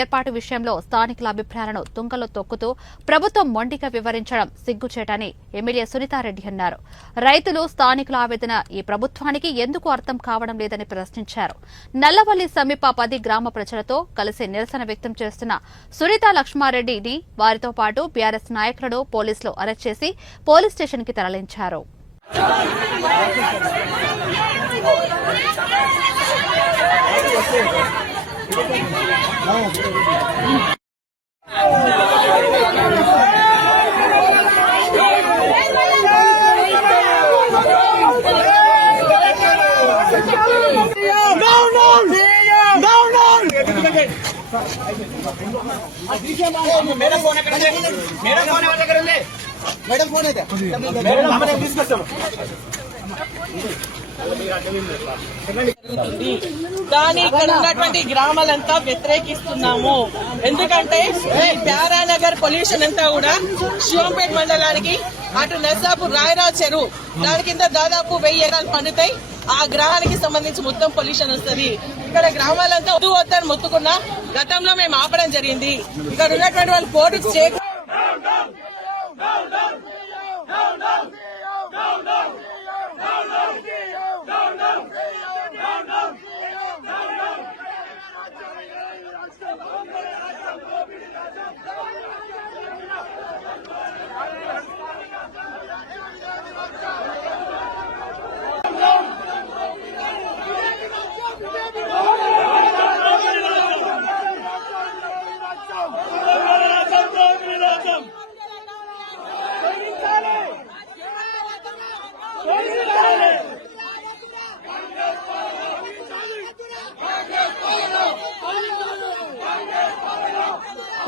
ఏర్పాటు విషయంలో స్థానికుల అభిప్రాయాలను తుంగలో తొక్కుతూ ప్రభుత్వం మొండిగా వివరించడం సిగ్గుచేటని ఎమ్మెల్యే సునీతారెడ్డి అన్నారు. రైతులు స్థానికుల ఆవేదన ఈ ప్రభుత్వానికి ఎందుకు అర్థం కావడం లేదని ప్రశ్నించారు. నల్లవల్లి సమీప పది గ్రామ ప్రజలతో కలిసి నిరసన వ్యక్తం చేస్తున్న సునీత లక్ష్మారెడ్డిని వారితో పాటు బీఆర్ఎస్ నాయకులను పోలీసులు అరెస్ట్ చేసి పోలీస్ స్టేషన్కి తరలించారు. మేడం ఫోన్ ఎక్కడ ఉంది? మేడం ఫోన్ ఎవరి దగ్గర ఉంది? మేడం ఫోన్ అయితే. తీసుకొస్తాము దాని ఇక్కడ ఉన్నటువంటి గ్రామాలంతా వ్యతిరేకిస్తున్నాము. ఎందుకంటే ప్యారానగర్ పొల్యూషన్ అంతా కూడా శివంపేట మండలానికి అటు నర్సాపూర్ రాయరా చెరువు దాని కింద దాదాపు వెయ్యి ఎకరాలు పండుతాయి. ఆ గ్రహానికి సంబంధించి మొత్తం పొల్యూషన్ వస్తుంది. ఇక్కడ గ్రామాలంతా వద్దు వద్దని మొత్తుకున్నా గతంలో మేము ఆపడం జరిగింది. ఇక్కడ ఉన్నటువంటి వాళ్ళు పోటీ చేయక